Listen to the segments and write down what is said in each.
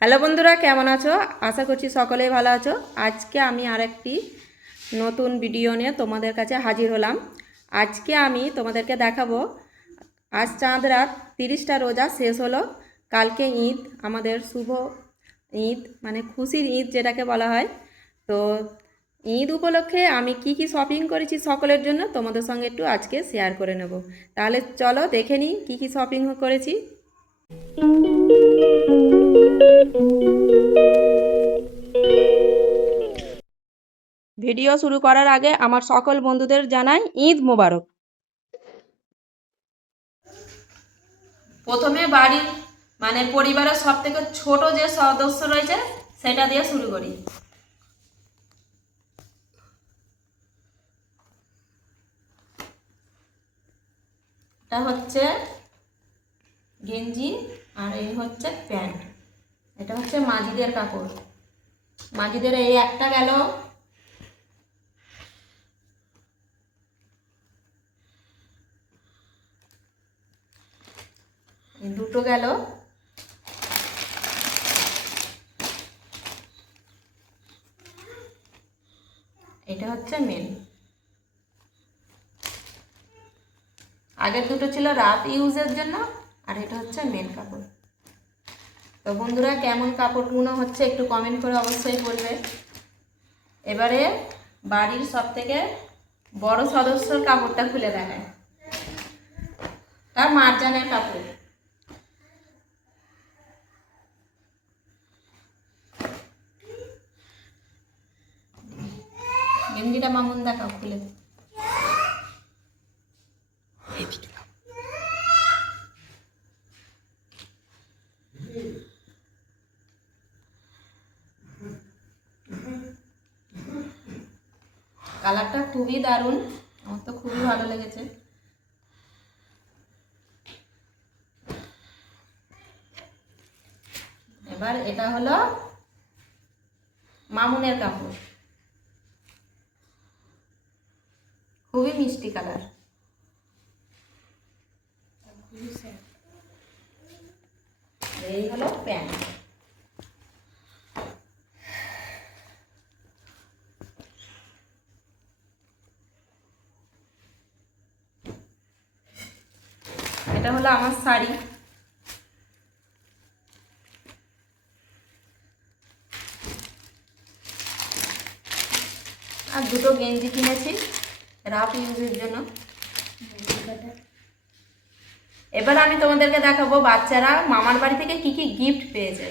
Hello বন্ধুরা, কেমন আছো? আশা করছি সকলেই ভালো আছো। আজকে আমি আরেকটি নতুন ভিডিও নিয়ে তোমাদের কাছে হাজির হলাম। আজকে আমি তোমাদেরকে দেখাবো, আজ চাঁদ রাত 30টা রোজা শেষ হলো। কালকে ঈদ, আমাদের শুভ ঈদ, মানে খুশির ঈদ যেটাকে বলা হয়। তো ঈদ উপলক্ষে আমি কি কি শপিং করেছি সকলের জন্য তোমাদের সঙ্গে একটু আজকে শেয়ার করে নেব। তাহলে চলো দেখে নিই কী কী শপিং করেছি। ভিডিও শুরু করার আগে আমার সকল বন্ধুদের জানাই ঈদ মোবারক। প্রথমে বাড়ির মানে পরিবারের সব থেকে ছোট যে সদস্য রয়েছে সেটা দিয়ে শুরু করি। এটা হচ্ছে গেঞ্জি আর এই হচ্ছে প্যান্ট। এটা হচ্ছে মাঝিদের কাপড়। মাঝিদের এই একটা গেল, দুটো গেল, এটা হচ্ছে মেন। আগের দুটো ছিল রাত ইউজের জন্য, আর এটা হচ্ছে মেন কাপড়। তো বন্ধুরা, কেমন কাপড়গুলো হচ্ছে একটু কমেন্ট করে অবশ্যই বলবে। এবারে বাড়ির সব থেকে বড় সদস্যর কাপড়টা খুলে দেখায়, তার মারজানের কাপড়। গেঞ্জিটা মামুন দেখাও খুলে। কালারটা খুবই দারুণ, আমার তো খুবই ভালো লেগেছে। এবার এটা হলো মামুনের কাপড়, খুবই মিষ্টি কালার। এই হলো প্যান্ট। এটা হলো আমার শাড়ি। আর দুটো গেঞ্জি কিনেছি রাফ ইউজের জন্য। এবার আমি তোমাদেরকে দেখাবো বাচ্চারা মামার বাড়ি থেকে কি কি গিফট পেয়েছে।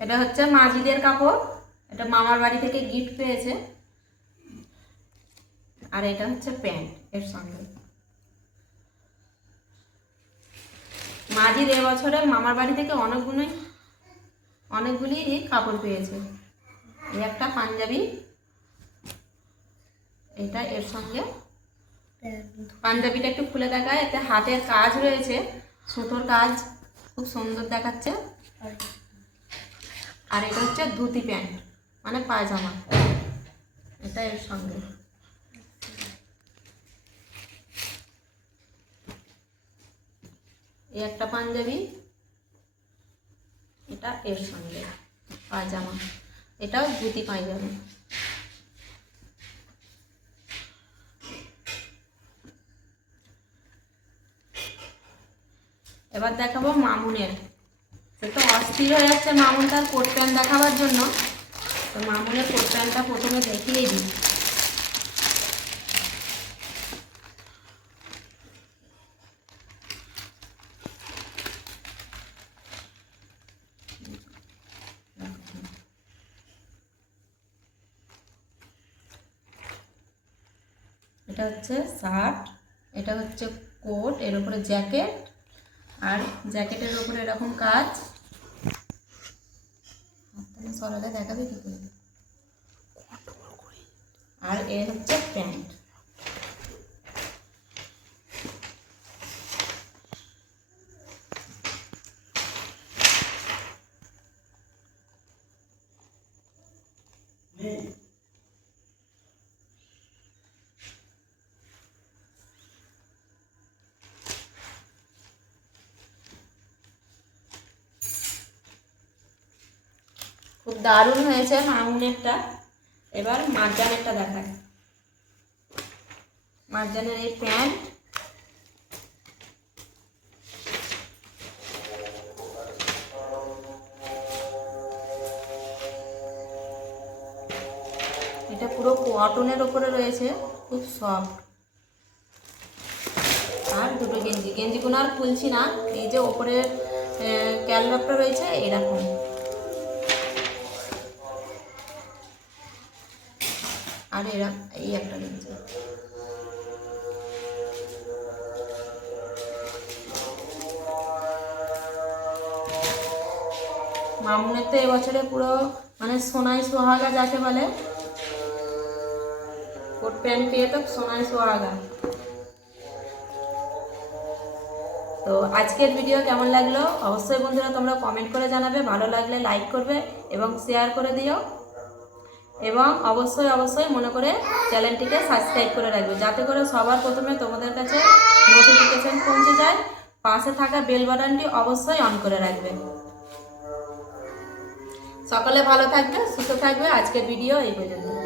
এটা হচ্ছে মাঝিদের কাপড়, এটা মামার বাড়ি থেকে গিফট পেয়েছে। আর এটা হচ্ছে প্যান্ট এর সঙ্গে। মাঝির এবছরে মামার বাড়ি থেকে অনেকগুলি কাপড় পেয়েছে। এই একটা পাঞ্জাবি, এটা এর সঙ্গে। পাঞ্জাবিটা একটু খুলে দেখায়, এতে হাতের কাজ রয়েছে, সুতোর কাজ, খুব সুন্দর দেখাচ্ছে। আর এটা হচ্ছে ধুতি প্যান্ট, মানে পায়জামা, এটা এর সঙ্গে। এই একটা পাঞ্জাবি, এটা এর সঙ্গে পায়জামা, এটাও ধুতি পায়জামা। এবার দেখাবো মামুনের। সে তো অস্থির হয়ে যাচ্ছে মামুন তার কোট প্যান্ট দেখাবার জন্য। তো মামুনের কোট প্যান্টটা প্রথমে দেখিয়ে দিই। এটা হচ্ছে শার্ট, এটা হচ্ছে কোট, এর উপরে জ্যাকেট, আর জ্যাকেটের উপরে এরকম কাজ। সরালে দেখাবে কি করে। আর এ হচ্ছে প্যান্ট। খুব দারুণ হয়েছে মামুনেরটা। এবার মারজানেরটা দেখায়। মারজানের এই প্যান্ট, এটা পুরো কটনের ওপরে রয়েছে, খুব সফট। আর দুটো গেঞ্জি, গেঞ্জিগুলো আর খুলছি না, এই যে ওপরে ক্যালবাপটা রয়েছে এরকম। আর এরা এই একটা গেঞ্জি। মামুনের তো এবছরে পুরো মানে সোনাই সোহাগা যাকে বলে, কোট প্যান্ট পেয়ে তো সোনাই সোহাগা। তো আজকের ভিডিও কেমন লাগলো অবশ্যই বন্ধুরা তোমরা কমেন্ট করে জানাবে, ভালো লাগলে লাইক করবে এবং শেয়ার করে দিও, এবং অবশ্যই অবশ্যই মনে করে চ্যানেলটিকে সাবস্ক্রাইব করে রাখবে, যাতে করে সবার প্রথমে তোমাদের কাছে নোটিফিকেশন পৌঁছে যায়। পাশে থাকা বেল বাটনটি অবশ্যই অন করে রাখবে। সকলে ভালো থাকবে, সুস্থ থাকবে। আজকের ভিডিও এই পর্যন্ত।